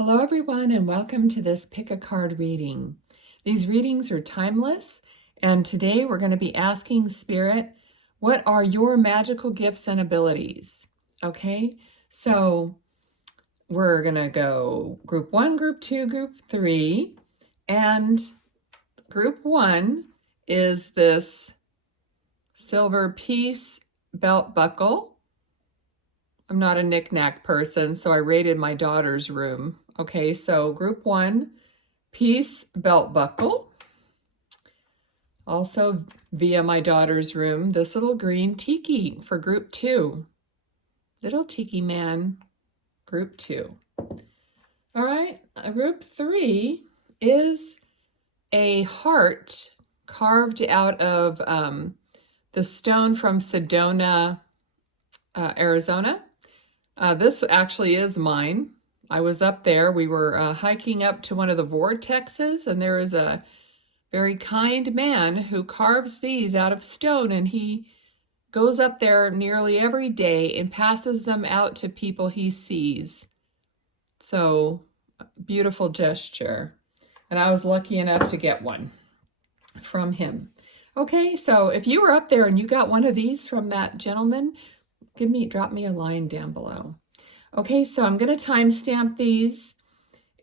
Hello everyone and welcome to this pick a card reading. These readings are timeless and today we're going to be asking Spirit, what are your magical gifts and abilities? Okay, so we're going to go group 1, group 2, group 3, and group 1 is this silver peace belt buckle. I'm not a knick-knack person, so I raided my daughter's room. Okay, so group 1, peace belt buckle. Also via my daughter's room, this little green tiki for group 2. Little tiki man, group 2. All right, group 3 is a heart carved out of the stone from Sedona, Arizona. This actually is mine. I was up there. We were hiking up to one of the vortexes, and there is a very kind man who carves these out of stone, and he goes up there nearly every day and passes them out to people he sees. So, beautiful gesture. And I was lucky enough to get one from him. Okay, so if you were up there and you got one of these from that gentleman, drop me a line down below. Okay, so I'm going to timestamp these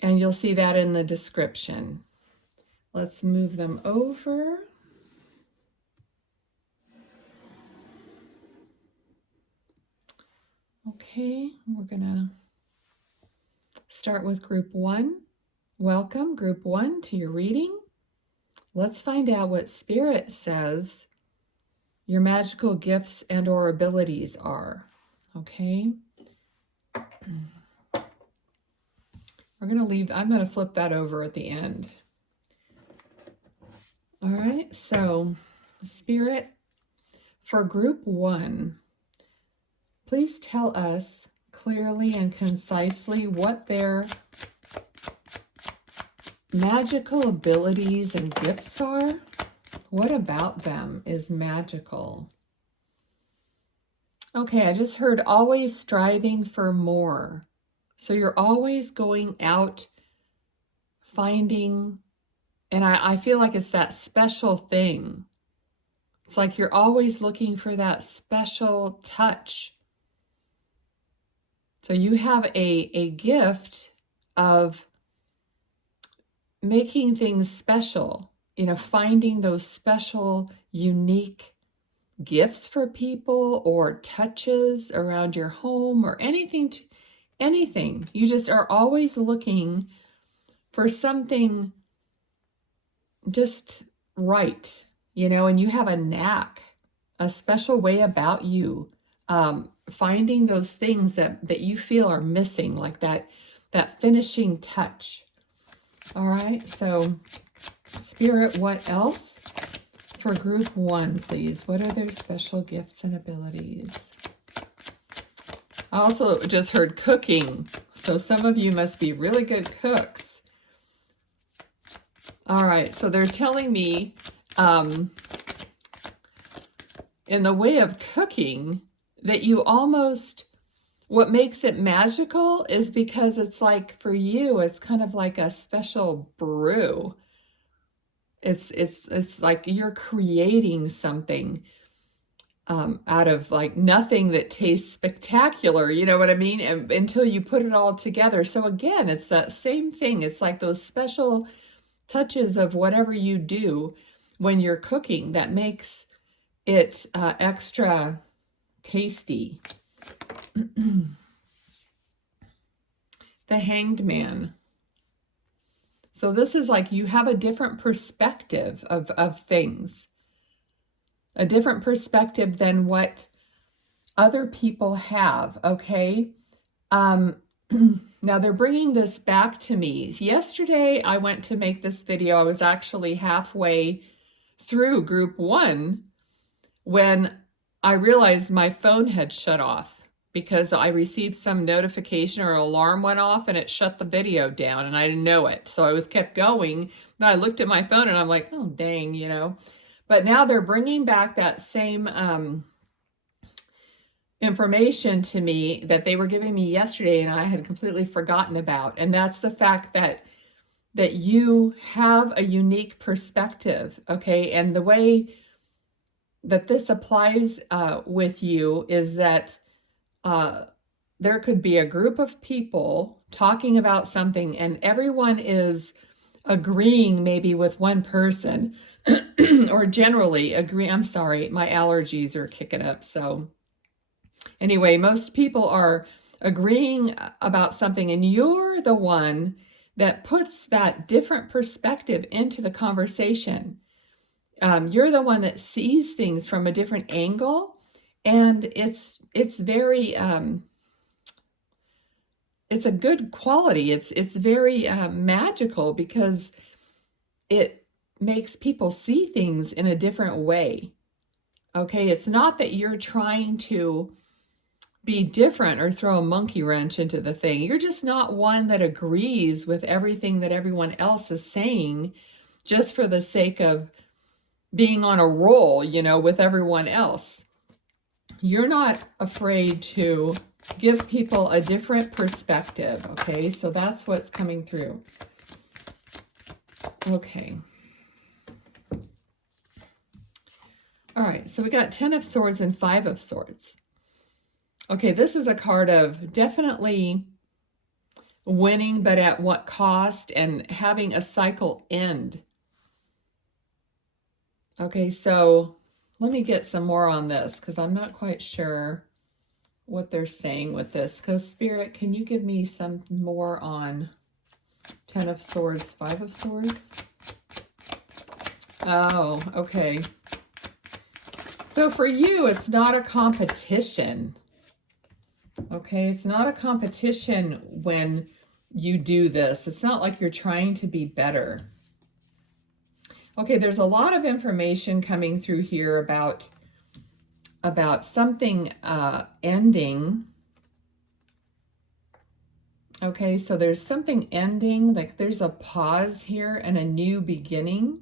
and you'll see that in the description. Let's move them over. Okay, we're going to start with group 1. Welcome, group 1, to your reading. Let's find out what Spirit says your magical gifts and or abilities are. Okay. I'm going to flip that over at the end. All right, so Spirit, for group 1, please tell us clearly and concisely what their magical abilities and gifts are. What about them is magical? Okay, I just heard always striving for more. So you're always going out finding, and I feel like it's that special thing. It's like you're always looking for that special touch. So you have a gift of making things special, finding those special, unique gifts for people or touches around your home or anything. You just are always looking for something just right, and you have a knack, a special way about you, finding those things that you feel are missing, like that finishing touch. All right, so Spirit, what else for group 1, please? What are their special gifts and abilities? I also just heard cooking, so some of you must be really good cooks. All right, so they're telling me in the way of cooking that you almost, what makes it magical is because it's like for you, it's kind of like a special brew. It's like you're creating something out of like nothing that tastes spectacular, you know what I mean? And until you put it all together. So again, it's that same thing. It's like those special touches of whatever you do when you're cooking that makes it extra tasty. The Hanged Man. So this is like you have a different perspective of things. A different perspective than what other people have, okay? Now they're bringing this back to me. Yesterday I went to make this video. I was actually halfway through group 1 when I realized my phone had shut off because I received some notification or alarm went off and it shut the video down and I didn't know it. So I kept going. Then I looked at my phone and I'm like, oh, dang, But now they're bringing back that same information to me that they were giving me yesterday and I had completely forgotten about. And that's the fact that you have a unique perspective, okay? And the way that this applies with you is that there could be a group of people talking about something and everyone is agreeing maybe with one person or generally agree. I'm sorry, my allergies are kicking up. So anyway, most people are agreeing about something and you're the one that puts that different perspective into the conversation. You're the one that sees things from a different angle, and it's very it's a good quality. It's very magical because it makes people see things in a different way. Okay, it's not that you're trying to be different or throw a monkey wrench into the thing. You're just not one that agrees with everything that everyone else is saying just for the sake of being on a roll, you know, with everyone else. You're not afraid to give people a different perspective, okay? So that's what's coming through. Okay. All right, so we got 10 of Swords and 5 of Swords. Okay, this is a card of definitely winning, but at what cost, and having a cycle end. Okay, so let me get some more on this because I'm not quite sure what they're saying with this. Because Spirit, can you give me some more on 10 of Swords, 5 of Swords? Oh, okay. So for you, it's not a competition. Okay, it's not a competition when you do this. It's not like you're trying to be better. Okay, there's a lot of information coming through here about something ending. Okay, so there's something ending, like there's a pause here and a new beginning.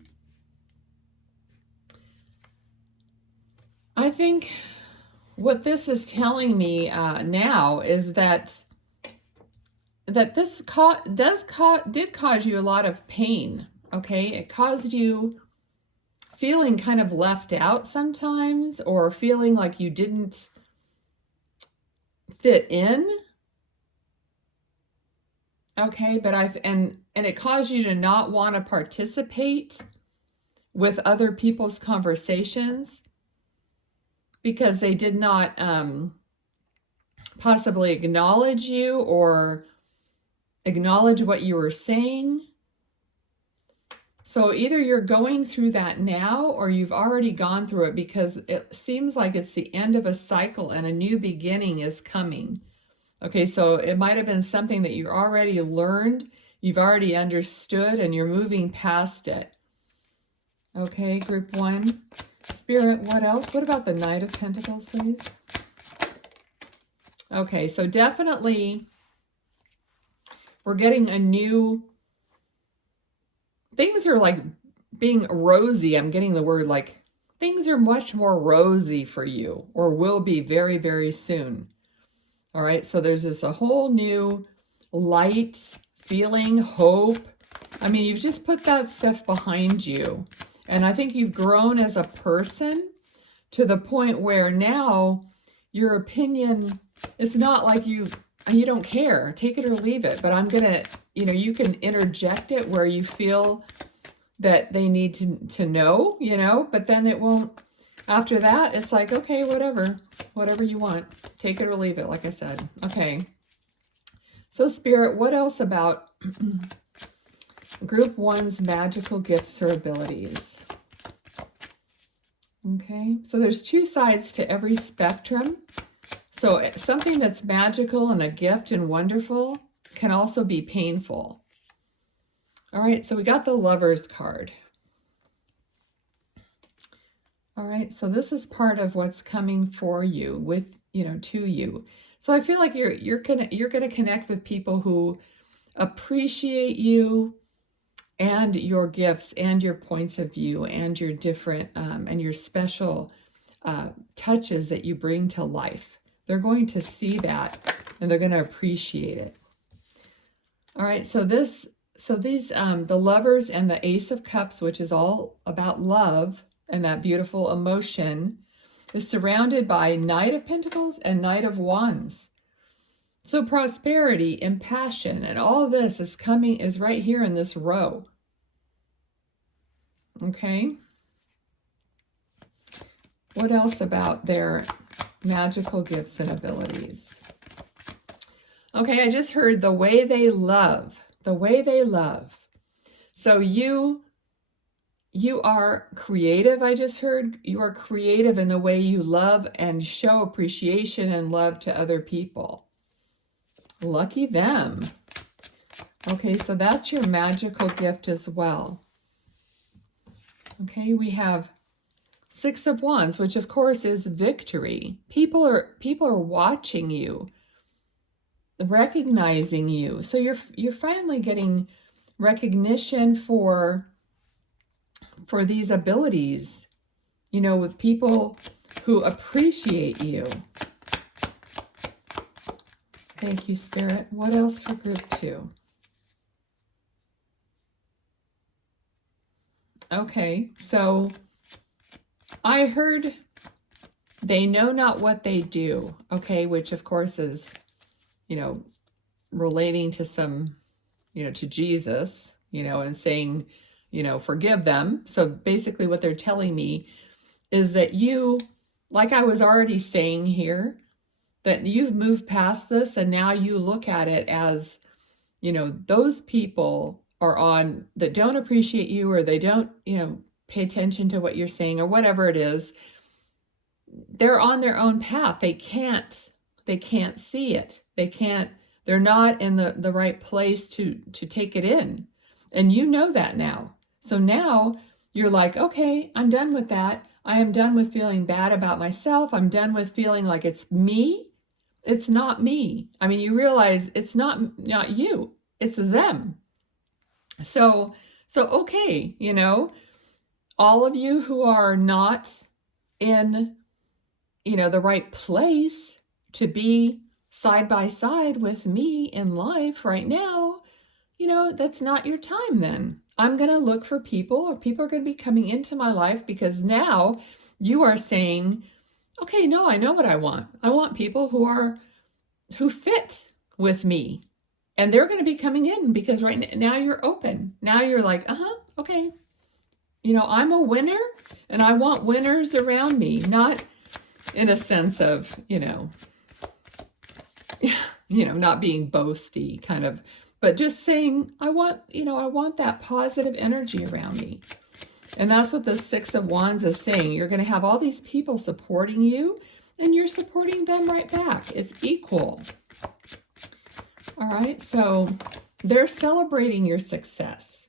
I think what this is telling me now is that this did cause you a lot of pain. Okay, it caused you feeling kind of left out sometimes, or feeling like you didn't fit in. Okay, but and it caused you to not want to participate with other people's conversations because they did not possibly acknowledge you or acknowledge what you were saying. So either you're going through that now or you've already gone through it, because it seems like it's the end of a cycle and a new beginning is coming. Okay, so it might have been something that you already learned, you've already understood, and you're moving past it. Okay, group 1. Spirit, what else? What about the Knight of Pentacles, please? Okay, so definitely we're getting a new... Things are like being rosy. I'm getting the word like things are much more rosy for you, or will be very, very soon. All right, so there's a whole new light, feeling, hope. I mean, you've just put that stuff behind you. And I think you've grown as a person to the point where now your opinion is not like you don't care. Take it or leave it. But I'm going to, you can interject it where you feel that they need to know, but then it won't. After that, it's like, okay, whatever you want. Take it or leave it, like I said. Okay. So Spirit, what else about Group 1's magical gifts or abilities? Okay, so there's 2 sides to every spectrum. So something that's magical and a gift and wonderful can also be painful. All right, so we got the Lovers card. All right, so this is part of what's coming for you, with, to you. So I feel like you're gonna connect with people who appreciate you and your gifts and your points of view and your different and your special touches that you bring to life. They're going to see that and they're going to appreciate it. All right, so these, the Lovers and the Ace of Cups, which is all about love and that beautiful emotion, is surrounded by Knight of Pentacles and Knight of Wands. So prosperity and passion and all of this is right here in this row. Okay. What else about their magical gifts and abilities? Okay, I just heard the way they love. The way they love. So you are creative, I just heard. You are creative in the way you love and show appreciation and love to other people. Lucky them. Okay, so that's your magical gift as well. Okay, we have Six of Wands, which of course is victory. People are watching you, recognizing you. So you're finally getting recognition for these abilities, you know, with people who appreciate you. Thank you, Spirit. What else for group 2? Okay, so I heard they know not what they do, okay, which of course is, you know, relating to some, you know, to Jesus, you know, and saying, you know, forgive them. So basically what they're telling me is that you, like I was already saying here, that you've moved past this and now you look at it as, you know, those people are on that don't appreciate you, or they don't, you know, pay attention to what you're saying, or whatever it is. They're on their own path. They can't see it. They're not in the right place to take it in. And you know that now. So now you're like, okay, I'm done with that. I am done with feeling bad about myself. I'm done with feeling like it's me. It's not me. I mean, you realize it's not you. It's them. So okay, you know, all of you who are not in, you know, the right place to be side by side with me in life right now, you know, that's not your time then. I'm going to look for people, or people are going to be coming into my life, because now you are saying, okay, no, I know what I want. I want people who fit with me. And they're going to be coming in because right now you're open. Now you're like, okay. You know, I'm a winner and I want winners around me, not in a sense of, you know, not being boasty kind of, but just saying, I want that positive energy around me. And that's what the Six of Wands is saying. You're going to have all these people supporting you, and you're supporting them right back. It's equal. All right, so they're celebrating your success.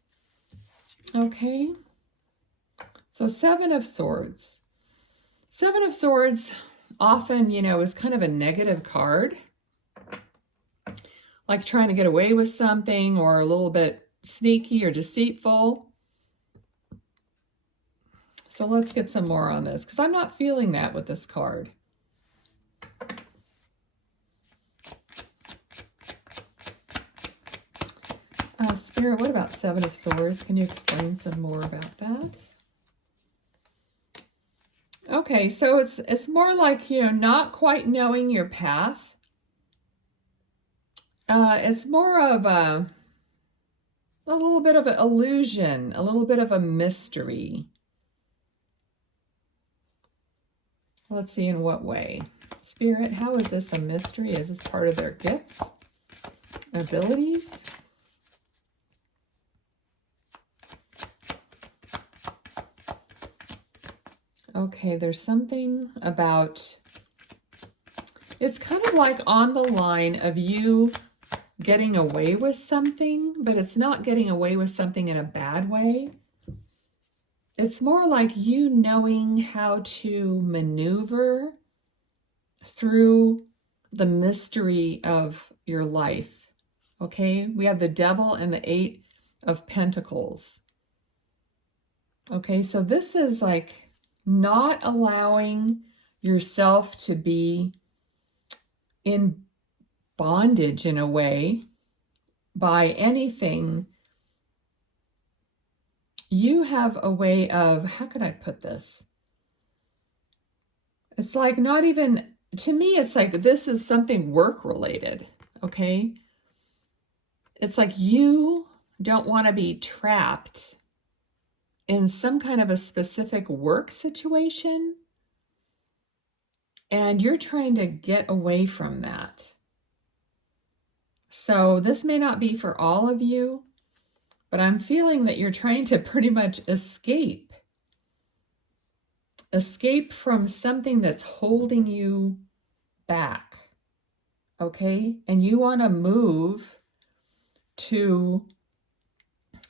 Okay, so Seven of Swords. Seven of Swords often, you know, is kind of a negative card. Like trying to get away with something, or a little bit sneaky or deceitful. So let's get some more on this, because I'm not feeling that with this card. Spirit, what about Seven of Swords? Can you explain some more about that? Okay, so it's more like, you know, not quite knowing your path. It's more of a little bit of an illusion, a little bit of a mystery. Let's see in what way. Spirit, how is this a mystery? Is this part of their gifts, abilities? Okay, there's something about, it's kind of like on the line of you getting away with something, but it's not getting away with something in a bad way. It's more like you knowing how to maneuver through the mystery of your life. Okay, we have the Devil and the Eight of Pentacles. Okay, so this is like not allowing yourself to be in bondage in a way by anything, you have a way of, how could I put this? It's like not even, to me, it's like this is something work related, okay? It's like you don't want to be trapped in some kind of a specific work situation, and you're trying to get away from that. So this may not be for all of you, but I'm feeling that you're trying to pretty much escape from something that's holding you back, okay? And you want to move to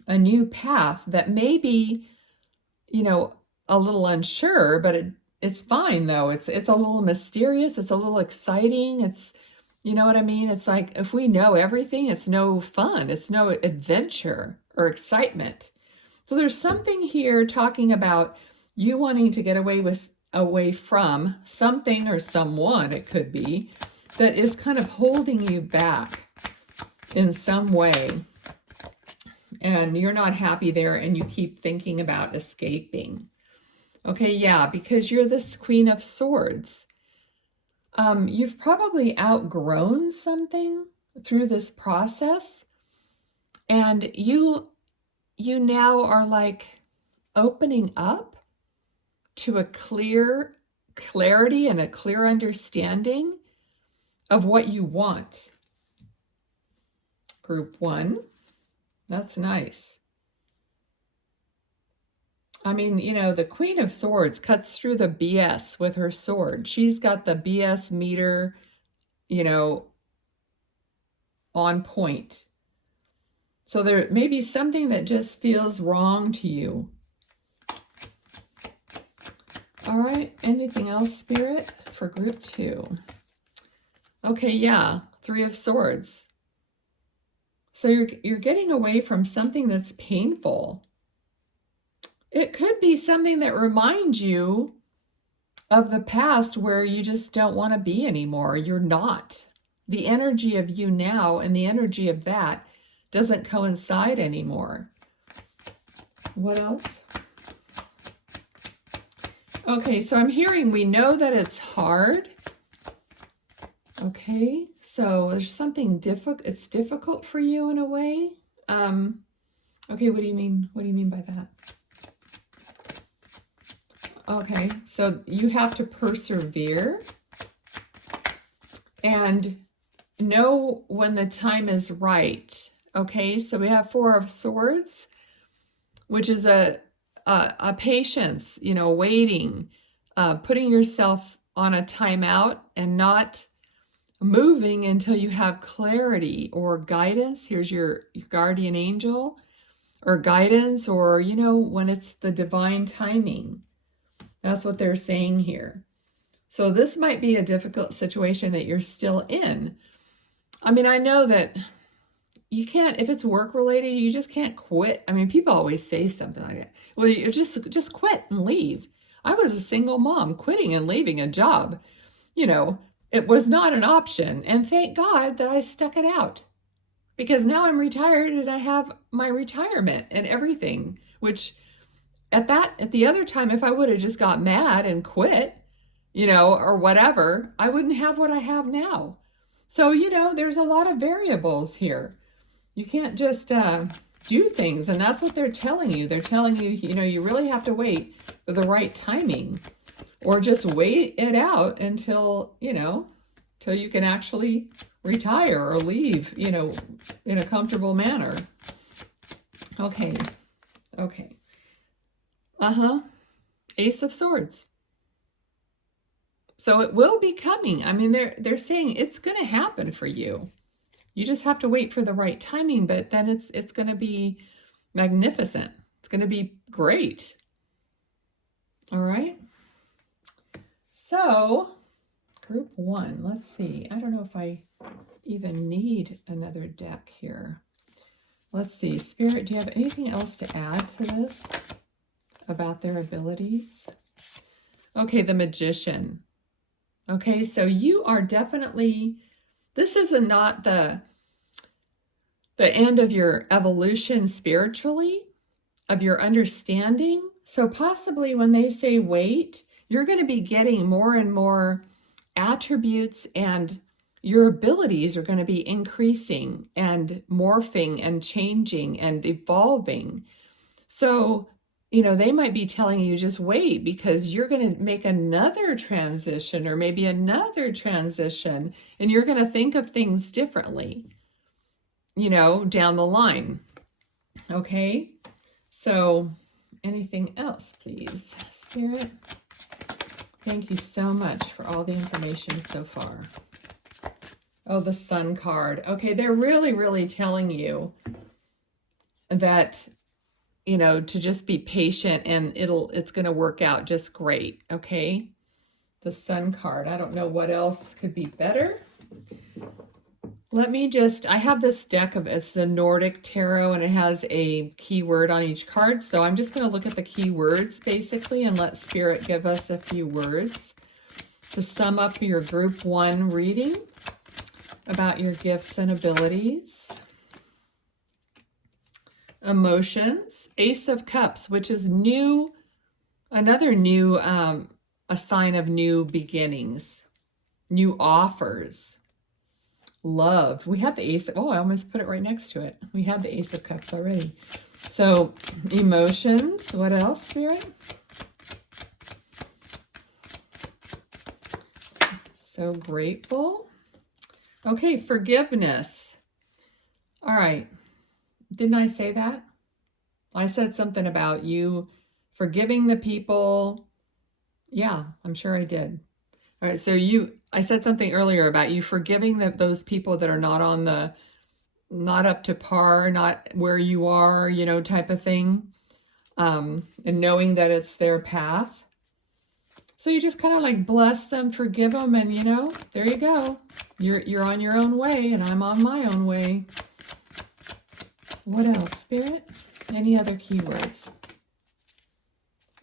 a new path that may be, a little unsure, but it's fine though. It's a little mysterious. It's a little exciting. It's, you know what I mean? It's like if we know everything, it's no fun. It's no adventure or excitement. So there's something here talking about you wanting to get away from something or someone, it could be, that is kind of holding you back in some way. And you're not happy there and you keep thinking about escaping. Okay, yeah, because you're this Queen of Swords. You've probably outgrown something through this process, and you now are like opening up to a clarity and a clear understanding of what you want. Group 1, that's nice. I mean, the Queen of Swords cuts through the BS with her sword. She's got the BS meter, on point. So there may be something that just feels wrong to you. All right, anything else, Spirit, for group 2? Okay, yeah, 3 of Swords. So you're getting away from something that's painful. It could be something that reminds you of the past where you just don't want to be anymore. You're not. The energy of you now and the energy of that doesn't coincide anymore. What else? Okay, so I'm hearing we know that it's hard. Okay, so there's something difficult. It's difficult for you in a way. Okay, what do you mean? What do you mean by that? Okay, so you have to persevere and know when the time is right. Okay, so we have 4 of Swords, which is a patience, waiting, putting yourself on a timeout and not moving until you have clarity or guidance. Here's your guardian angel or guidance, or, when it's the divine timing. That's what they're saying here. So this might be a difficult situation that you're still in. I mean, I know that you can't, if it's work related, you just can't quit. I mean, people always say something like that. Well, you just quit and leave. I was a single mom. Quitting and leaving a job, it was not an option. And thank God that I stuck it out, because now I'm retired and I have my retirement and everything, which at the other time, if I would have just got mad and quit, or whatever, I wouldn't have what I have now. So, there's a lot of variables here. You can't just do things, and that's what they're telling you. They're telling you, you really have to wait for the right timing, or just wait it out until, till you can actually retire or leave, in a comfortable manner. Okay. Ace of Swords. So it will be coming. I mean, they're saying it's going to happen for you. You just have to wait for the right timing, but then it's going to be magnificent. It's going to be great. All right. So, group 1, let's see. I don't know if I even need another deck here. Let's see. Spirit, do you have anything else to add to this about their abilities? Okay, the Magician. Okay, so you are definitely this is not the end of your evolution spiritually, of your understanding. So possibly when they say wait, you're going to be getting more and more attributes, and your abilities are going to be increasing and morphing and changing and evolving. So, they might be telling you just wait because you're going to make another transition or maybe another transition, and you're going to think of things differently, down the line. Okay? So, anything else, please, Spirit? Thank you so much for all the information so far. Oh, the Sun card. Okay, they're really, really telling you that, to just be patient, and it's going to work out just great. Okay? The Sun card. I don't know what else could be better. Let me I have this deck it's the Nordic Tarot, and it has a keyword on each card. So I'm just going to look at the keywords basically and let Spirit give us a few words to sum up your group 1 reading about your gifts and abilities. Emotions, Ace of Cups, which is new, another new, a sign of new beginnings, new offers. Love. We have the Ace. Oh, I almost put it right next to it. We have the Ace of Cups already. So, emotions. What else, Spirit? So grateful. Okay, forgiveness. All right. Didn't I say that? I said something about you forgiving the people. Yeah, I'm sure I did. All right, so I said something earlier about you forgiving those people that are not up to par, not where you are, type of thing, and knowing that it's their path. So you just kind of like bless them, forgive them, and there you go. You're on your own way, and I'm on my own way. What else, Spirit? Any other keywords?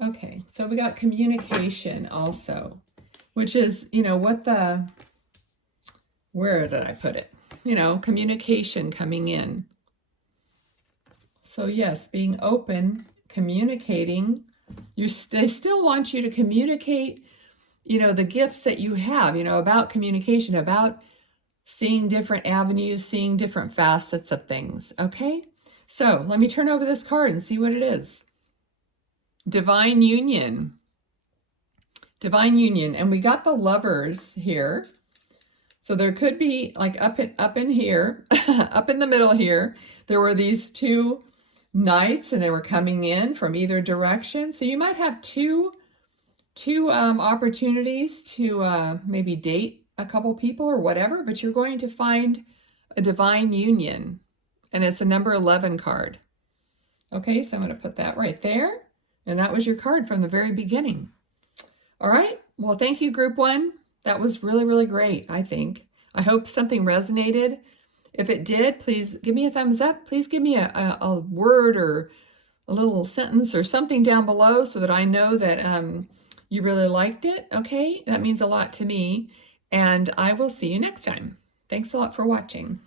Okay, so we got communication also, which is, where did I put it? Communication coming in. So yes, being open, communicating. They still want you to communicate, the gifts that you have, about communication, about seeing different avenues, seeing different facets of things. Okay, so let me turn over this card and see what it is. Divine union. Divine union. And we got the Lovers here. So there could be like up in here, up in the middle here, there were these two knights, and they were coming in from either direction. So you might have two opportunities to maybe date a couple people or whatever, but you're going to find a divine union, and it's a number 11 card. Okay, so I'm going to put that right there, and that was your card from the very beginning. All right, well, thank you, Group 1. That was really, really great, I think. I hope something resonated. If it did, please give me a thumbs up. Please give me a word or a little sentence or something down below so that I know that you really liked it. Okay, that means a lot to me. And I will see you next time. Thanks a lot for watching.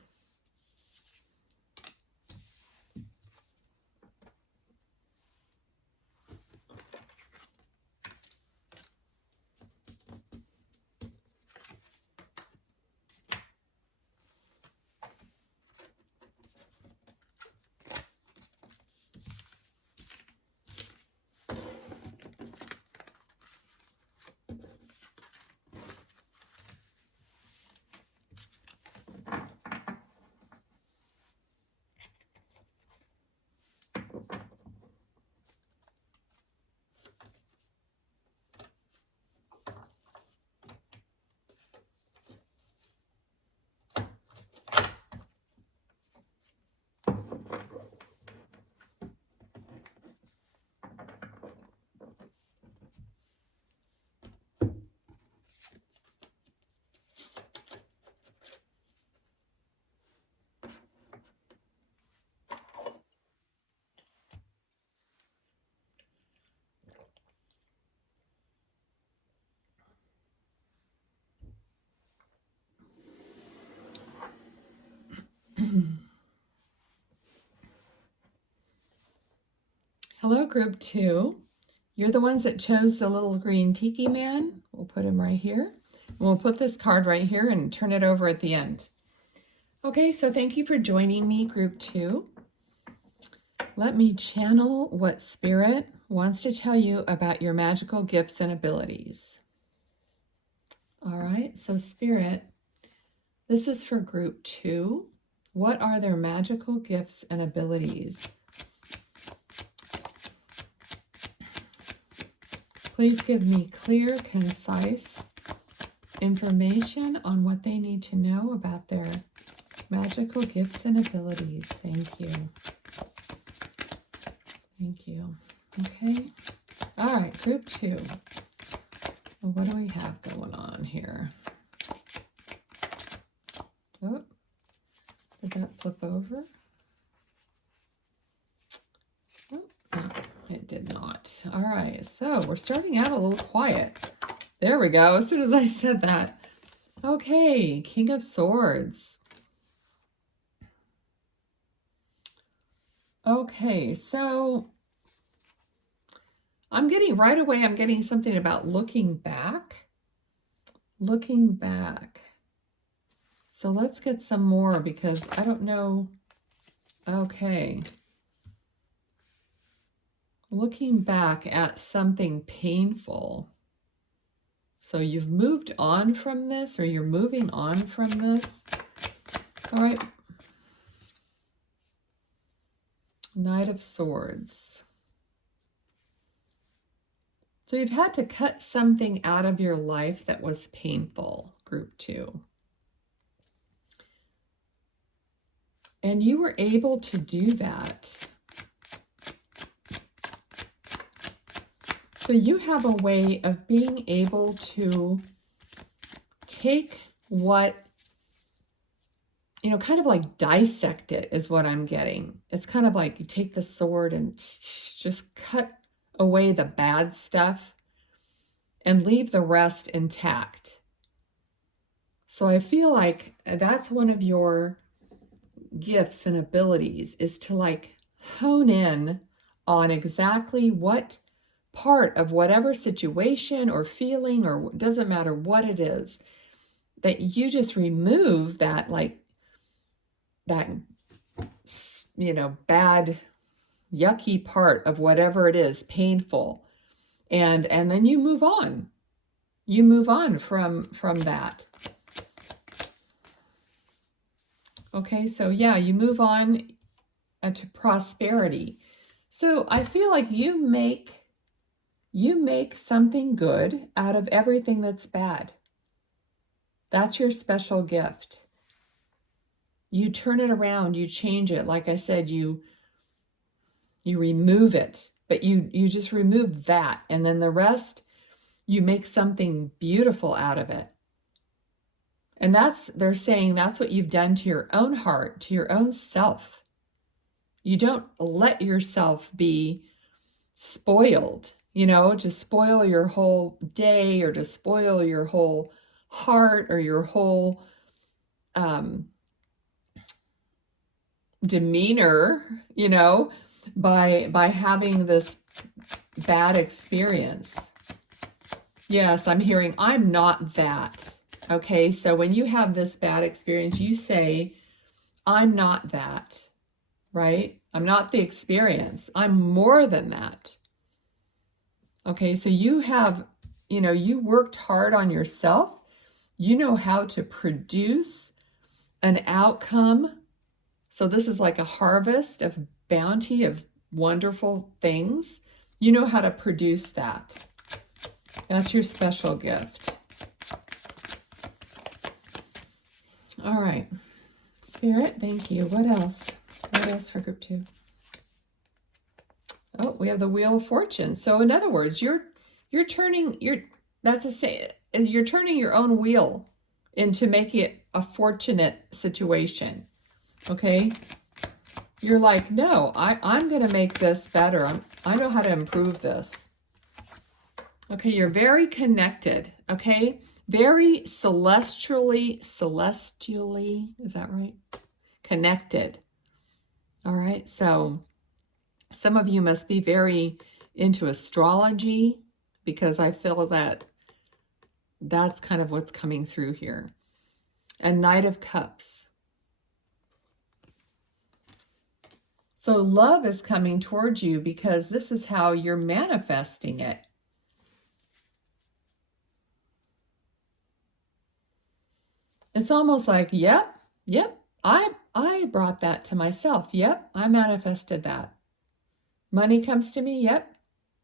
Hello, group 2. You're the ones that chose the little green tiki man. We'll put him right here. We'll put this card right here and turn it over at the end. Okay, so thank you for joining me, group 2. Let me channel what Spirit wants to tell you about your magical gifts and abilities. All right, so Spirit, this is for group 2. What are their magical gifts and abilities? Please give me clear, concise information on what they need to know about their magical gifts and abilities. Thank you. Thank you. Okay. All right, group 2. Well, what do we have going on here? Oh, did that flip over? Oh, no, it did not. All right, so we're starting out a little quiet. There we go, as soon as I said that. Okay, King of Swords. Okay, so I'm getting something about looking back. Looking back. So let's get some more because I don't know. Okay. Looking back at something painful. So you've moved on from this, or you're moving on from this. All right. Knight of Swords. So you've had to cut something out of your life that was painful, group 2. And you were able to do that. So you have a way of being able to take what, kind of like dissect it is what I'm getting. It's kind of like you take the sword and just cut away the bad stuff and leave the rest intact. So I feel like that's one of your gifts and abilities, is to like hone in on exactly what part of whatever situation or feeling, or doesn't matter what it is, that you just remove that, like that, bad, yucky part of whatever it is, painful, and then you move on. You move on from that. Okay, so yeah, you move on to prosperity. So I feel like you make something good out of everything that's bad. That's your special gift. You turn it around, you change it. Like I said, you remove it, but you just remove that, and then the rest, you make something beautiful out of it. And they're saying that's what you've done to your own heart, to your own self. You don't let yourself be spoiled, to spoil your whole day, or to spoil your whole heart, or your whole demeanor, by having this bad experience. Yes, I'm hearing, I'm not that. Okay, so when you have this bad experience, you say, I'm not that, right? I'm not the experience. I'm more than that. Okay, so you have, you worked hard on yourself. You know how to produce an outcome. So this is like a harvest of bounty, of wonderful things. You know how to produce that. That's your special gift. All right, Spirit, thank you. What else? What else for group 2? Oh, we have the Wheel of Fortune. So in other words, you're turning you're turning your own wheel into making it a fortunate situation. Okay? You're like, no, I'm going to make this better. I know how to improve this. Okay, you're very connected. Okay? Very celestially, is that right? Connected. All right, so Some of you must be very into astrology, because I feel that that's kind of what's coming through here. And Knight of Cups. So love is coming towards you because this is how you're manifesting it. It's almost like, yep, I brought that to myself. Yep, I manifested that. Money comes to me. Yep.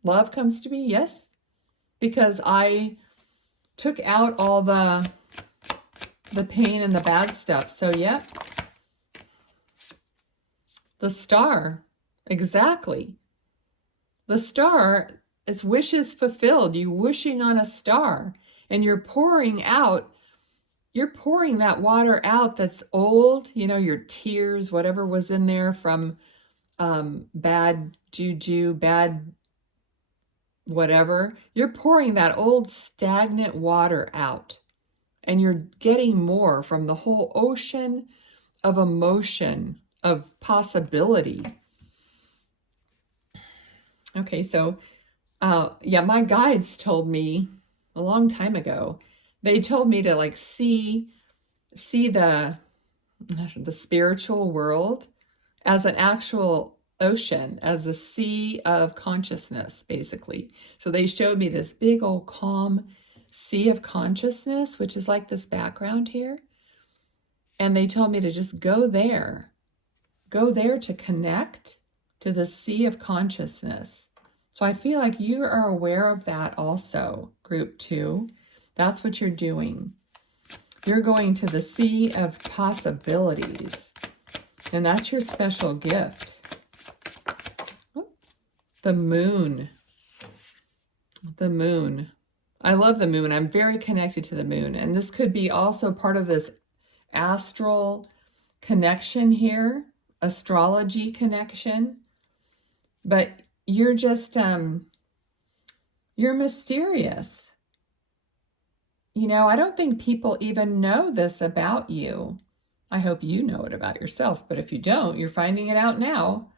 Love comes to me. Yes. Because I took out all the pain and the bad stuff. So, yep. The Star. Exactly. The Star is wishes fulfilled. You wishing on a star, and you're pouring out. You're pouring that water out that's old, you know, your tears, whatever was in there from bad juju, bad whatever. You're pouring that old stagnant water out, and you're getting more from the whole ocean of emotion, of possibility. Okay, so yeah, my guides told me a long time ago, they told me to like see the spiritual world as an actual ocean, as a sea of consciousness, basically. So they showed me this big old calm sea of consciousness, which is like this background here. And they told me to just go there to connect to the sea of consciousness. So I feel like you are aware of that also, group 2. That's what you're doing. You're going to the sea of possibilities. And that's your special gift. The moon. The moon. I love the moon. I'm very connected to the moon. And this could be also part of this astral connection here, astrology connection. But you're just, you're mysterious. You know, I don't think people even know this about you. I hope you know it about yourself, but if you don't, you're finding it out now.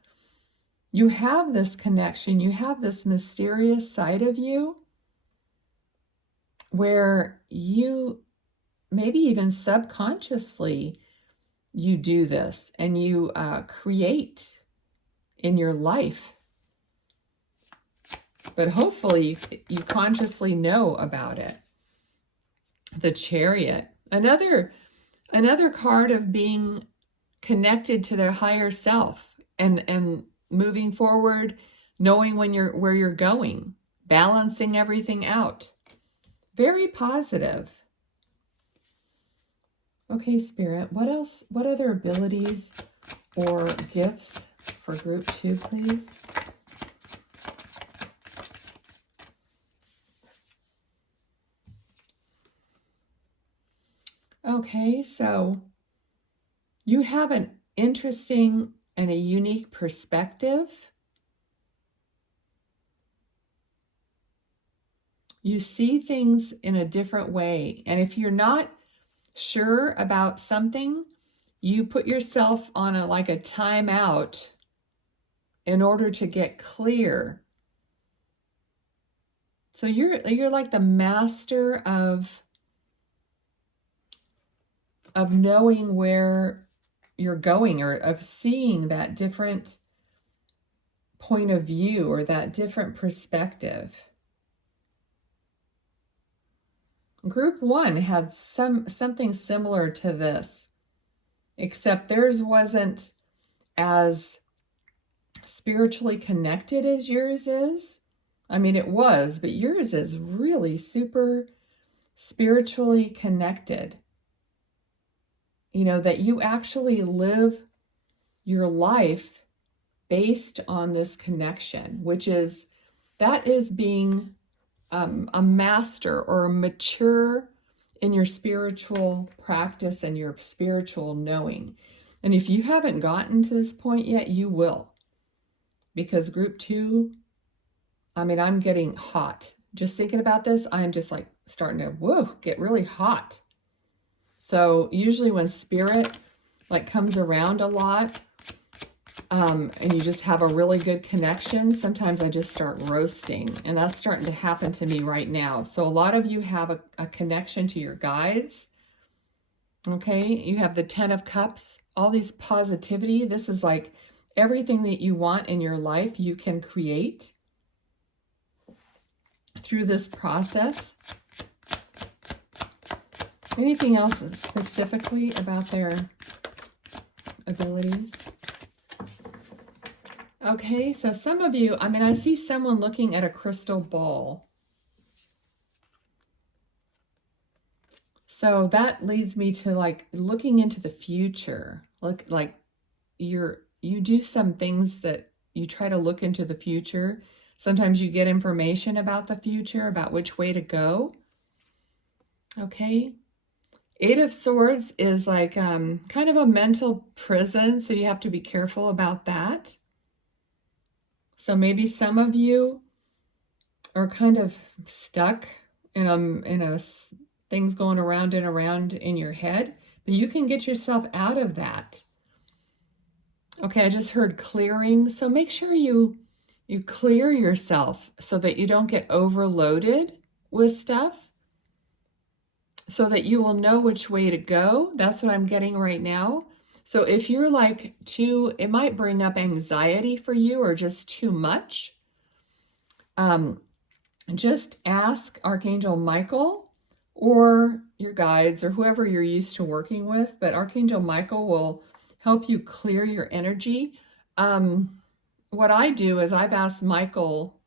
You have this connection, you have this mysterious side of you where you, maybe even subconsciously, you do this and you create in your life. But hopefully you consciously know about it. The Chariot. Another card of being connected to their higher self and moving forward, knowing where you're going, balancing everything out. Very positive. Okay, Spirit, what else? What other abilities or gifts for group 2, please? Okay, so you have an interesting and a unique perspective. You see things in a different way. And if you're not sure about something, you put yourself on a timeout in order to get clear. So you're like the master of knowing where you're going, or of seeing that different point of view or that different perspective. Group 1 had something similar to this, except theirs wasn't as spiritually connected as yours is. I mean, it was, but yours is really super spiritually connected. You know, that you actually live your life based on this connection, that is being a master or a mature in your spiritual practice and your spiritual knowing. And if you haven't gotten to this point yet, you will. Because group 2, I mean, I'm getting hot. Just thinking about this, I'm just like starting to, get really hot. So usually when spirit comes around a lot, and you just have a really good connection. Sometimes I just start roasting, and that's starting to happen to me right now. So a lot of you have a connection to your guides. Okay, you have the 10 of Cups, all these positivity. This is like everything that you want in your life, you can create through this process. Anything else specifically about their abilities? Okay, so some of you, I mean, I see someone looking at a crystal ball. So that leads me to like looking into the future. Look, like you do some things that you try to look into the future. Sometimes you get information about the future, about which way to go. Okay. 8 of Swords is like kind of a mental prison, so you have to be careful about that. So maybe some of you are kind of stuck in a things going around and around in your head, but you can get yourself out of that. Okay, I just heard clearing, so make sure you clear yourself so that you don't get overloaded with stuff, so that you will know which way to go. That's what I'm getting right now. So if you're like it might bring up anxiety for you or just too much. Just ask Archangel Michael or your guides or whoever you're used to working with, but Archangel Michael will help you clear your energy. What I do is I've asked Michael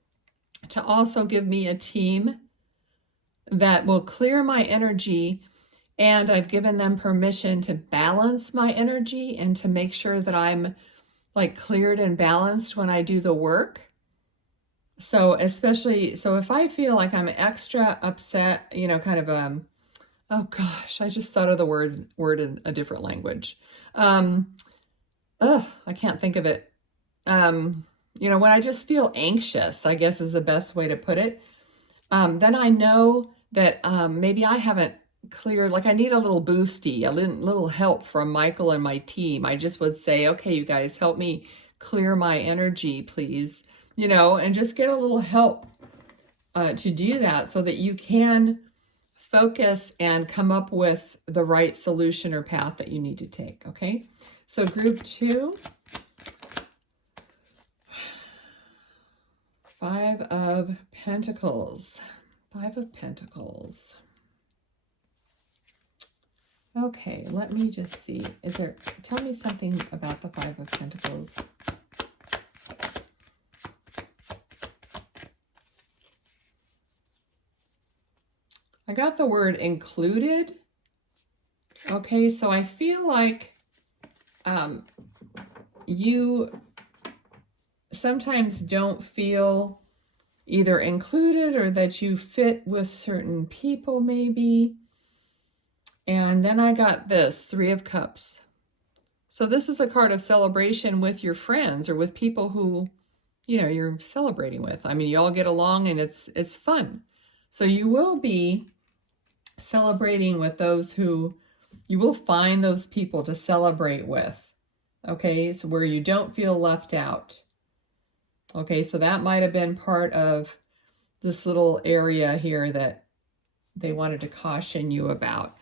to also give me a team that will clear my energy, and I've given them permission to balance my energy and to make sure that I'm like cleared and balanced when I do the work. So especially, so if I feel like I'm extra upset, you know, kind of oh gosh, I just thought of the word in a different language. I can't think of it. You know, when I just feel anxious, I guess is the best way to put it. Then I know that maybe I haven't cleared, like I need a little boosty, a little help from Michael and my team. I just would say, okay, you guys help me clear my energy, please. You know, and just get a little help to do that so that you can focus and come up with the right solution or path that you need to take, okay? So group 2, 5 of Pentacles. 5 of Pentacles. Okay, let me just see. Tell me something about the 5 of Pentacles. I got the word included. Okay, so I feel like you sometimes don't feel either included or that you fit with certain people maybe. And then I got this 3 of Cups. So this is a card of celebration with your friends or with people who, you know, you're celebrating with. I mean, you all get along and it's fun. So you will be celebrating with those who you will find those people to celebrate with. Okay, so where you don't feel left out. Okay, so that might have been part of this little area here that they wanted to caution you about.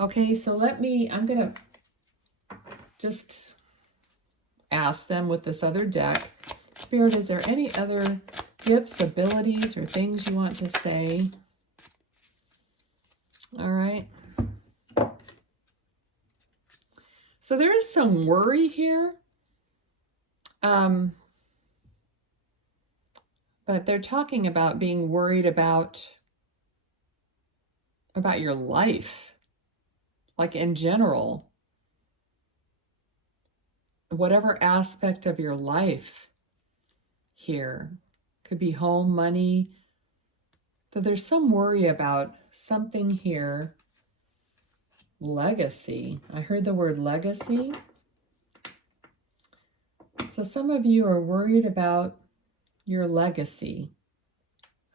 Okay, so I'm going to just ask them with this other deck. Spirit, is there any other gifts, abilities, or things you want to say? All right. So there is some worry here. But they're talking about being worried about your life, like in general, whatever aspect of your life here. Could be home, money. So there's some worry about something here. Legacy. I heard the word legacy. So some of you are worried about your legacy.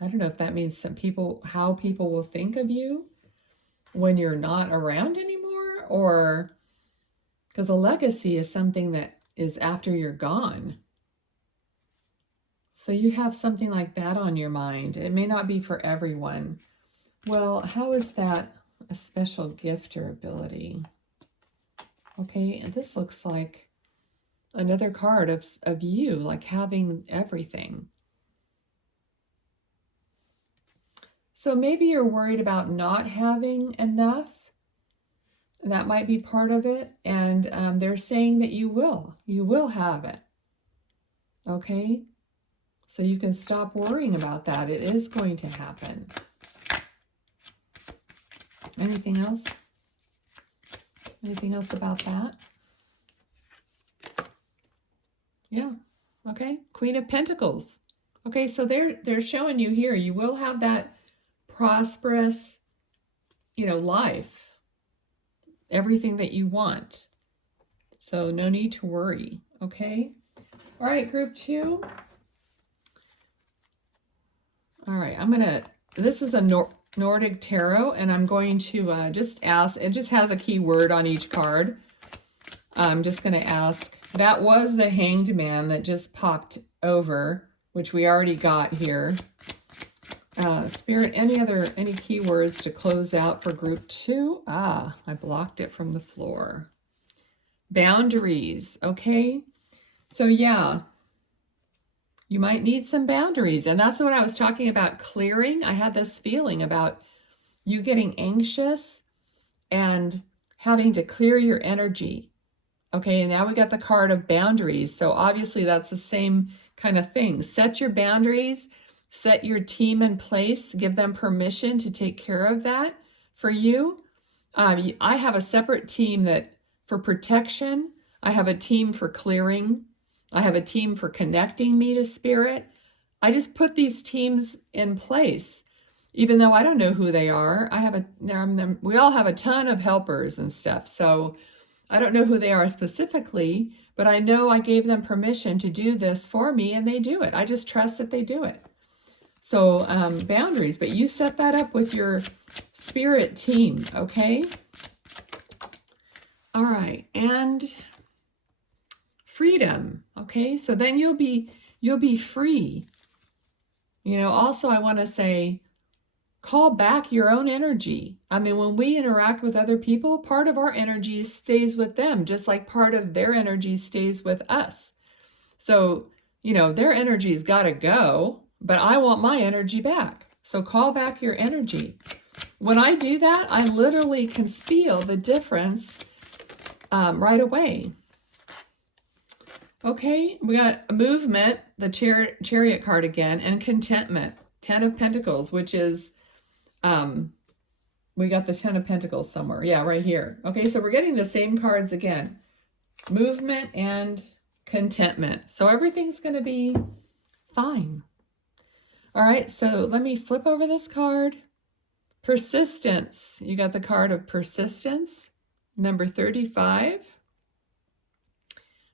I don't know if that means how people will think of you when you're not around anymore, or because a legacy is something that is after you're gone. So you have something like that on your mind. It may not be for everyone. Well, how is that a special gift or ability? Okay, and this looks like another card of you, like having everything. So maybe you're worried about not having enough, and that might be part of it. And they're saying that you will have it. Okay, so you can stop worrying about that. It is going to happen. Anything else? Anything else about that? Yeah. Okay. Queen of Pentacles. Okay, so they're showing you here, you will have that prosperous, life, everything that you want. So no need to worry. Okay. All right, group 2. All right, this is a Nordic tarot, and I'm going to just ask, it just has a key word on each card. I'm just going to ask, that was the Hanged Man that just popped over, which we already got here. Spirit, any keywords to close out for group 2? I blocked it from the floor. Boundaries, okay? So yeah, you might need some boundaries. And that's what I was talking about, clearing. I had this feeling about you getting anxious and having to clear your energy. Okay, and now we got the card of boundaries. So obviously that's the same kind of thing. Set your boundaries, set your team in place, give them permission to take care of that for you. I have a separate team that for protection. I have a team for clearing. I have a team for connecting me to spirit. I just put these teams in place, even though I don't know who they are. We all have a ton of helpers and stuff. So I don't know who they are specifically, but I know I gave them permission to do this for me, and they do it. I just trust that they do it. So boundaries, but you set that up with your spirit team, okay? All right, and freedom, okay? So then you'll be free. Also I want to say, call back your own energy. I mean, when we interact with other people, part of our energy stays with them, just like part of their energy stays with us. So, their energy's got to go, but I want my energy back. So call back your energy. When I do that, I literally can feel the difference right away. Okay, we got movement, the chariot card again, and contentment, 10 of Pentacles, which is, we got the 10 of Pentacles somewhere. Yeah, right here. Okay, so we're getting the same cards again. Movement and contentment. So everything's going to be fine. All right, so let me flip over this card. Persistence. You got the card of persistence, number 35,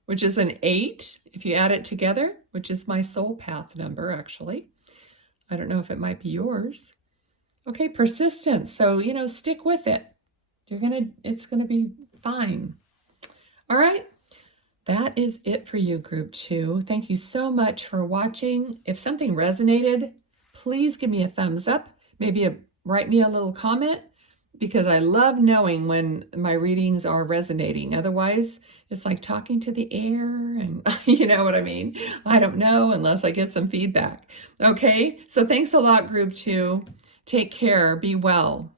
which is an 8, if you add it together, which is my soul path number, actually. I don't know if it might be yours. Okay, persistence. So, stick with it. It's gonna be fine. All right, that is it for you, group 2. Thank you so much for watching. If something resonated, please give me a thumbs up. Maybe write me a little comment, because I love knowing when my readings are resonating. Otherwise, it's like talking to the air, and you know what I mean? I don't know unless I get some feedback. Okay, so thanks a lot, group 2. Take care. Be well.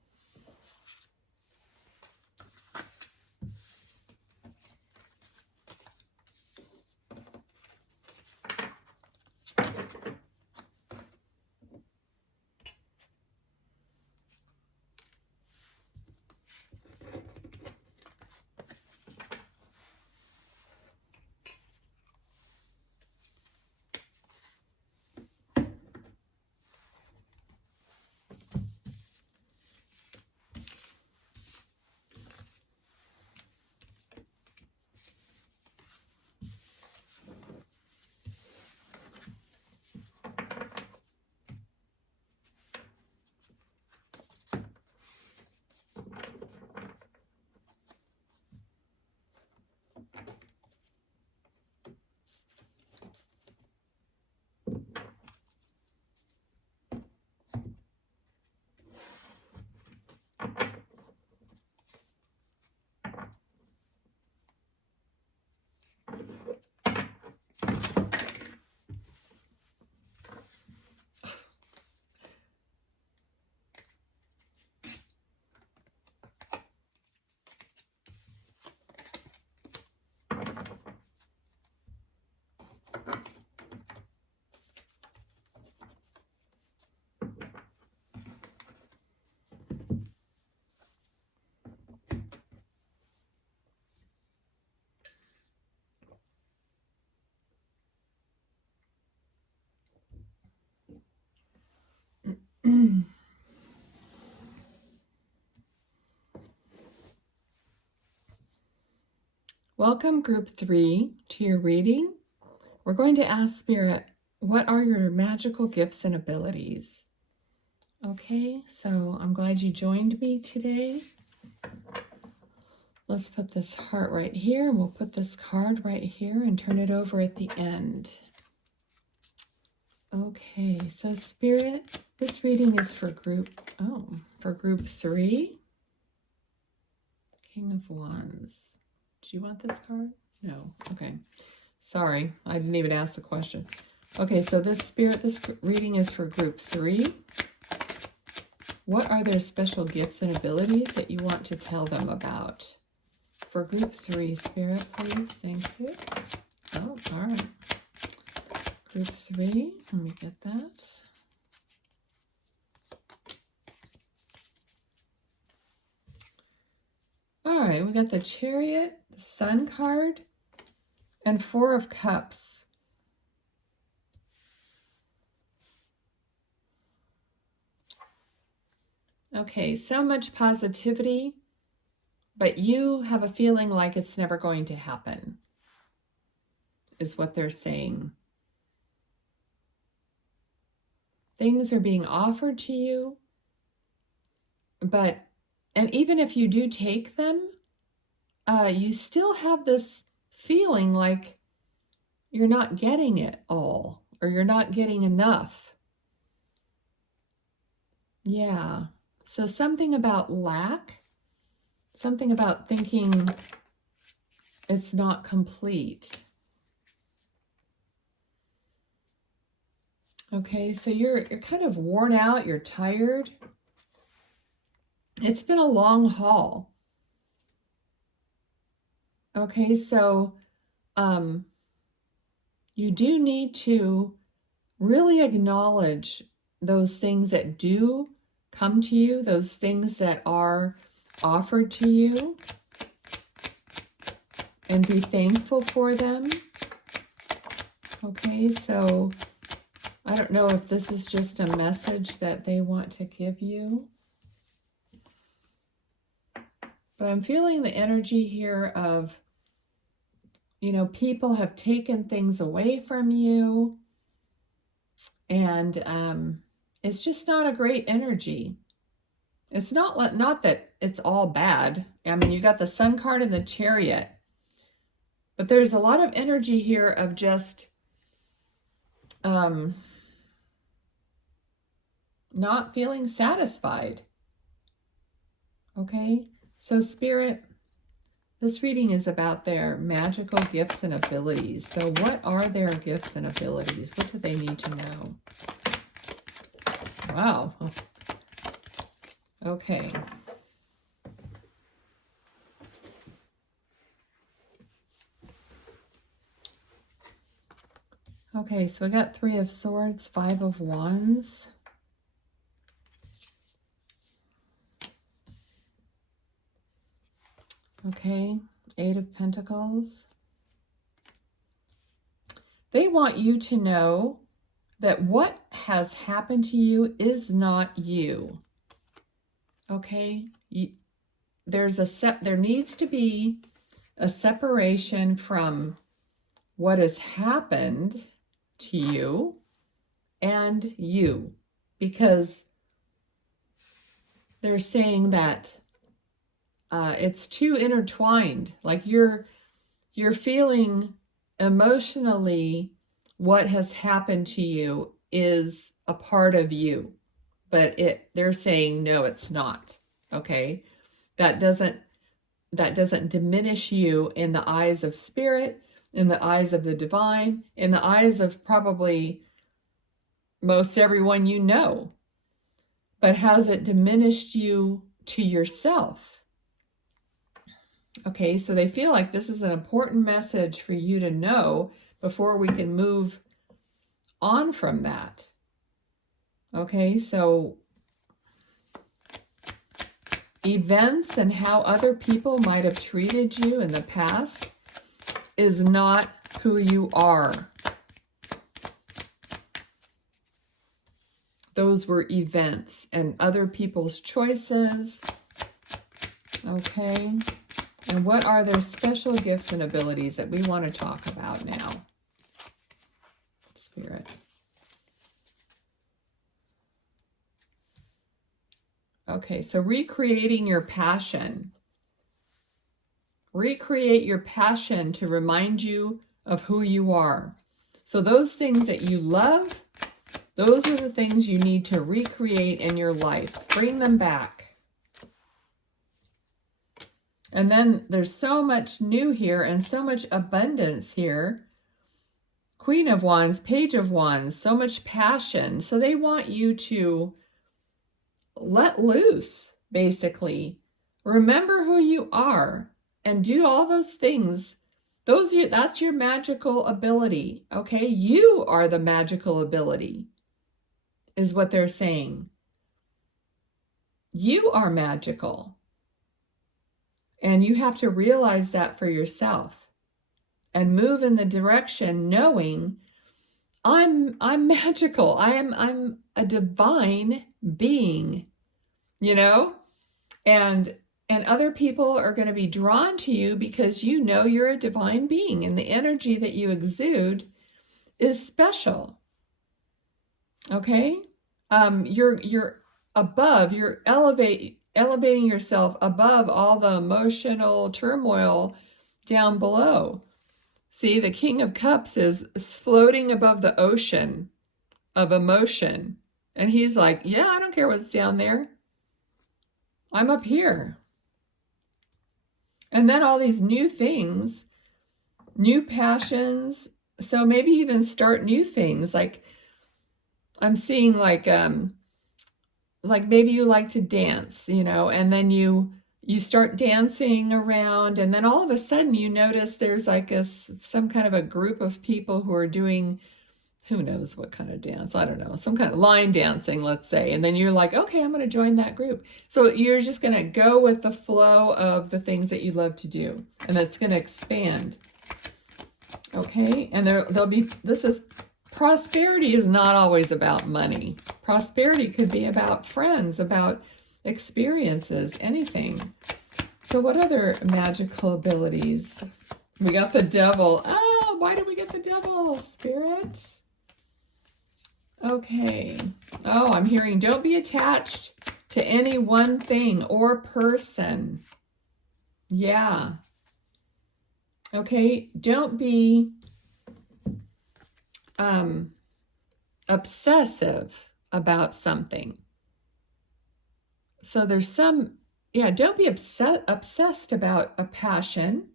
Welcome, Group 3, to your reading. We're going to ask Spirit, what are your magical gifts and abilities? Okay, so I'm glad you joined me today. Let's put this heart right here, and we'll put this card right here and turn it over at the end. Okay, so Spirit, this reading is for group 3. King of Wands. Do you want this card? No. Okay. Sorry, I didn't even ask the question. Okay, so this reading is for group 3. What are their special gifts and abilities that you want to tell them about? For group 3, Spirit, please. Thank you. Oh, all right. Group 3, let me get that. All right, we got the Chariot, the Sun card, and 4 of Cups. Okay, so much positivity, but you have a feeling like it's never going to happen, is what they're saying. Things are being offered to you, and even if you do take them, you still have this feeling like you're not getting it all, or you're not getting enough. Yeah. So something about lack, something about thinking it's not complete. Okay, so you're kind of worn out, you're tired. It's been a long haul. Okay, so you do need to really acknowledge those things that do come to you, those things that are offered to you, and be thankful for them. Okay, so I don't know if this is just a message that they want to give you, but I'm feeling the energy here of, you know, people have taken things away from you, and it's just not a great energy. It's not that it's all bad. I mean, you got the Sun card and the Chariot, but there's a lot of energy here of just not feeling satisfied. Okay, so Spirit, this reading is about their magical gifts and abilities. So what are their gifts and abilities? What do they need to know? Wow. Okay. Okay, so we got 3 of Swords, 5 of Wands. Okay, 8 of Pentacles. They want you to know that what has happened to you is not you. Okay, there needs to be a separation from what has happened to you and you, because they're saying that it's too intertwined. Like you're feeling emotionally what has happened to you is a part of you, but they're saying no, it's not. Okay, that doesn't diminish you in the eyes of Spirit, in the eyes of the divine, in the eyes of probably most everyone you know. But has it diminished you to yourself? Okay, so they feel like this is an important message for you to know before we can move on from that. Okay, so events and how other people might have treated you in the past is not who you are. those were events and other people's choices. Okay. And what are their special gifts and abilities that we want to talk about now? Spirit. Okay, so recreating your passion. Recreate your passion to remind you of who you are. So those things that you love, those are the things you need to recreate in your life. Bring them back. And then there's so much new here and so much abundance here. Queen of Wands, Page of Wands, so much passion. So they want you to let loose, basically. Remember who you are and do all those things. That's your magical ability, okay? You are the magical ability, is what they're saying. You are magical. And you have to realize that for yourself and move in the direction knowing I'm magical. I'm a divine being, you know? And other people are going to be drawn to you because you know you're a divine being and the energy that you exude is special. Okay? You're above, you're elevating yourself above all the emotional turmoil down below. See, the King of Cups is floating above the ocean of emotion. And he's like, yeah, I don't care what's down there. I'm up here. And then all these new things, new passions. So maybe even start new things. Like I'm seeing like maybe you like to dance, you know, and then you start dancing around, and then all of a sudden you notice there's like some kind of a group of people who are doing, who knows what kind of dance, I don't know, some kind of line dancing, let's say, and then you're like, okay, I'm going to join that group. So you're just going to go with the flow of the things that you love to do, and that's going to expand. Okay, and there'll be, prosperity is not always about money. Prosperity could be about friends, about experiences, anything. So what other magical abilities? We got the devil. Oh, why did we get the devil, Spirit? Okay. Oh, I'm hearing don't be attached to any one thing or person. Yeah. Okay, don't be obsessive about something. So there's some, don't be obsessed about a passion,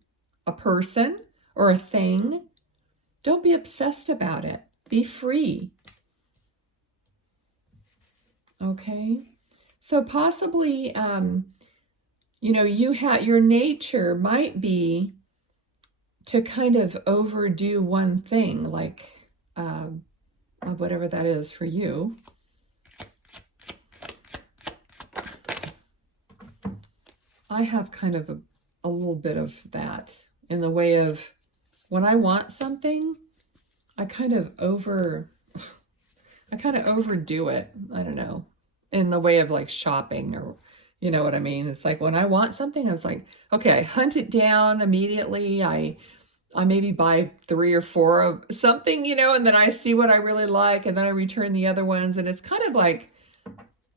a person, or a thing. Don't be obsessed about it. Be free. Okay. So possibly, your nature might be to kind of overdo one thing, like whatever that is for you. I have kind of a little bit of that in the way of when I want something, I kind of overdo it. I don't know, in the way of like shopping, or you know what I mean? It's like when I want something, it's like, okay, I hunt it down immediately. I maybe buy 3 or 4 of something, and then I see what I really like, and then I return the other ones, and it's kind of like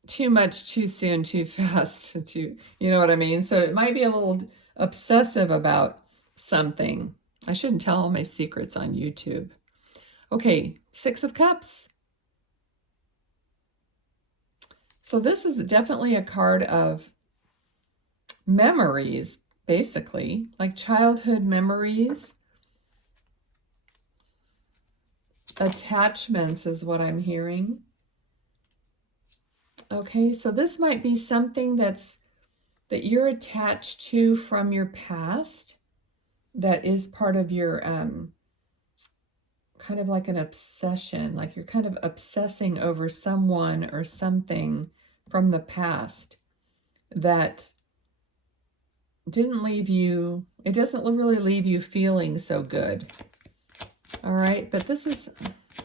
too much, too soon, too fast, you know what I mean? So it might be a little obsessive about something. I shouldn't tell all my secrets on YouTube. Okay, 6 of Cups. So this is definitely a card of memories, basically, like childhood memories. Attachments is what I'm hearing. Okay, so this might be something that you're attached to from your past, that is part of your kind of like an obsession, like you're kind of obsessing over someone or something from the past that didn't leave you, it doesn't really leave you feeling so good. All right, but this is,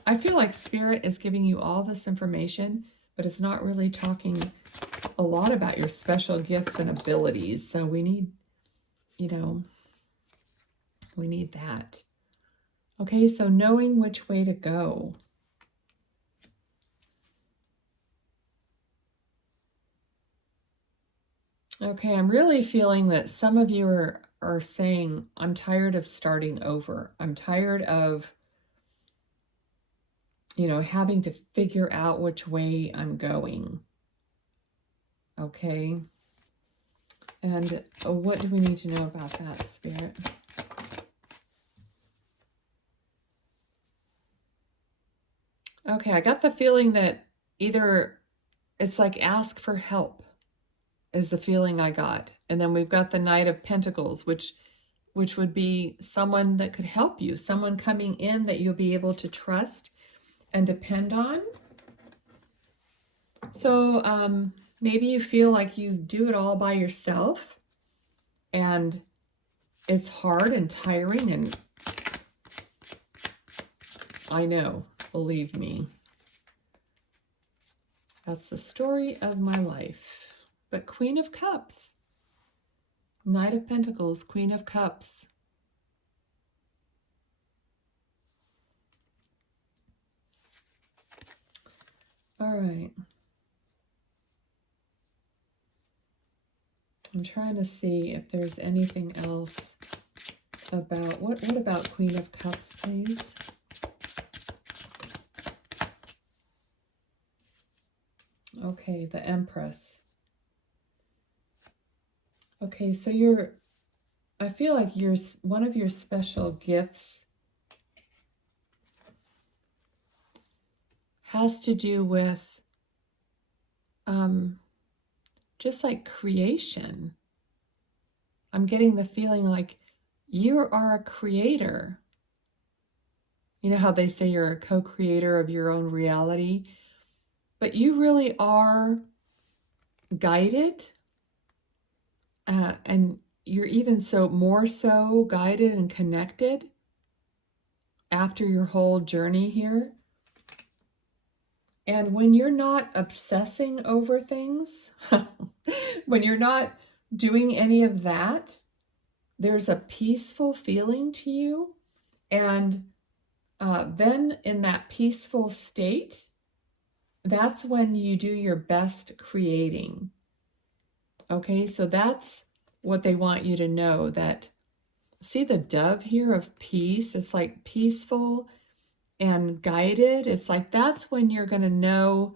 I feel like Spirit is giving you all this information but it's not really talking a lot about your special gifts and abilities. So we need, you know, we need that. Okay, so knowing which way to go. Okay, I'm really feeling that some of you are saying, I'm tired of starting over. I'm tired of, you know, having to figure out which way I'm going. Okay. And what do we need to know about that, Spirit? Okay, I got the feeling that either it's like ask for help is the feeling I got. And then we've got the Knight of Pentacles, which would be someone that could help you, someone coming in that you'll be able to trust and depend on. So maybe you feel like you do it all by yourself and it's hard and tiring, and I know, believe me, that's the story of my life. But Queen of Cups, Knight of Pentacles, Queen of Cups. All right. I'm trying to see if there's anything else about, what about Queen of Cups, please? Okay, the Empress. Okay, so I feel like one of your special gifts has to do with just like creation. I'm getting the feeling like you are a creator. You know how they say you're a co-creator of your own reality, but you really are guided, and you're even more so guided and connected after your whole journey here. And when you're not obsessing over things, when you're not doing any of that, there's a peaceful feeling to you. And then in that peaceful state, that's when you do your best creating. Okay, so that's what they want you to know, that, see the dove here of peace? It's like peaceful and guided. It's like that's when you're going to know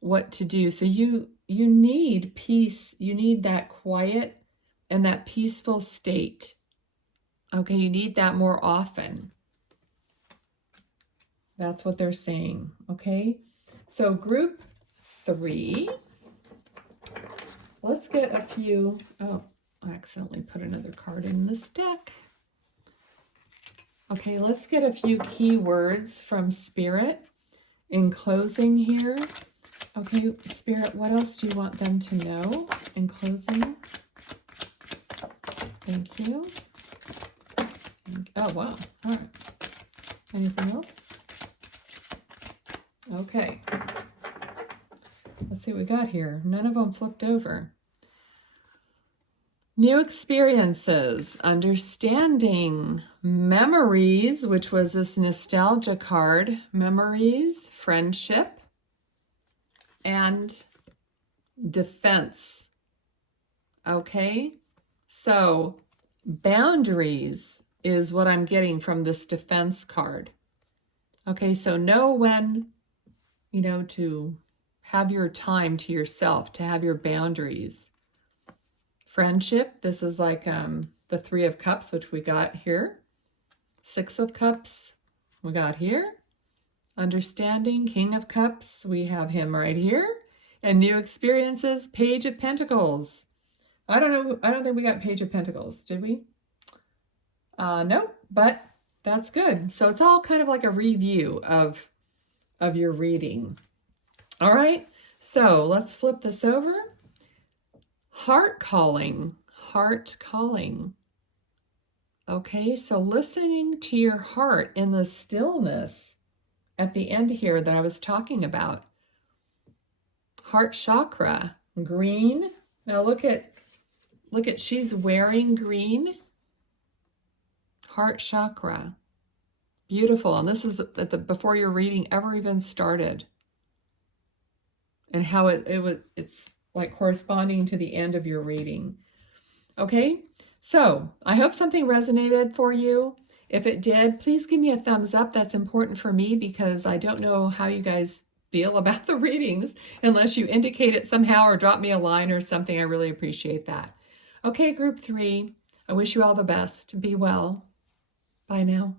what to do. So you need peace. You need that quiet and that peaceful state. Okay, you need that more often. That's what they're saying. Okay, so group 3. Let's get a few. Oh, I accidentally put another card in this deck. Okay, let's get a few key words from Spirit in closing here. Okay, Spirit, what else do you want them to know in closing? Thank you. Oh, wow. All right. Anything else? Okay. Let's see what we got here. None of them flipped over. New experiences, understanding, memories, which was this nostalgia card, memories, friendship, and defense. Okay, so boundaries is what I'm getting from this defense card. Okay, so know when, you know, to have your time to yourself, to have your boundaries. Friendship, this is like the 3 of Cups, which we got here. 6 of Cups, we got here. Understanding, King of Cups, we have him right here. And new experiences, Page of Pentacles. I don't know, I don't think we got Page of Pentacles, did we? Nope, but that's good. So it's all kind of like a review of your reading. All right, so let's flip this over. Heart calling, heart calling. Okay, so listening to your heart in the stillness at the end here that I was talking about. Heart chakra, green. Now look at she's wearing green. Heart chakra. Beautiful. And this is before your reading ever even started. And how it's like corresponding to the end of your reading. Okay? So, I hope something resonated for you. If it did, please give me a thumbs up. That's important for me because I don't know how you guys feel about the readings unless you indicate it somehow or drop me a line or something. I really appreciate that. Okay, group 3, I wish you all the best. Be well. Bye now.